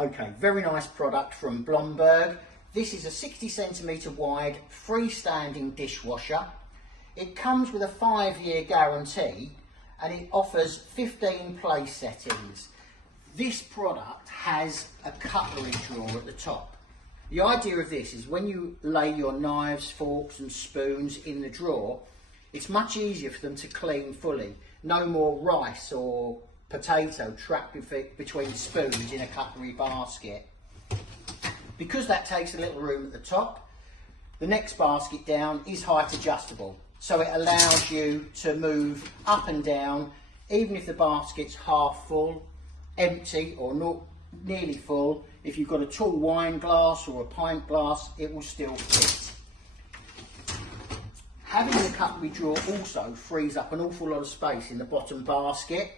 Okay, very nice product from Blomberg. This is a 60cm wide freestanding dishwasher. It comes with a 5-year guarantee and it offers 15 place settings. This product has a cutlery drawer at the top. The idea of this is when you lay your knives, forks and spoons in the drawer, it's much easier for them to clean fully. No more rice or potato trapped between spoons in a cutlery basket. Because that takes a little room at the top, the next basket down is height adjustable. So it allows you to move up and down, even if the basket's half full, empty or not nearly full. If you've got a tall wine glass or a pint glass, it will still fit. Having the cutlery drawer also frees up an awful lot of space in the bottom basket,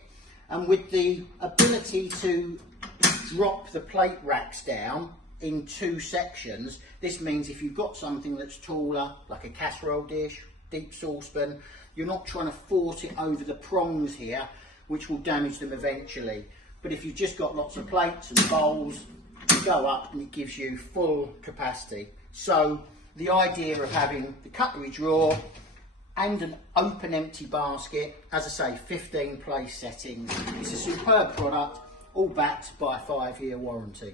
and with the ability to drop the plate racks down in 2 sections, this means if you've got something that's taller, like a casserole dish, deep saucepan, you're not trying to force it over the prongs here, which will damage them eventually. But if you've just got lots of plates and bowls, you go up and it gives you full capacity. So the idea of having the cutlery drawer and an open empty basket, as I say, 15 place settings. It's a superb product, all backed by a 5-year warranty.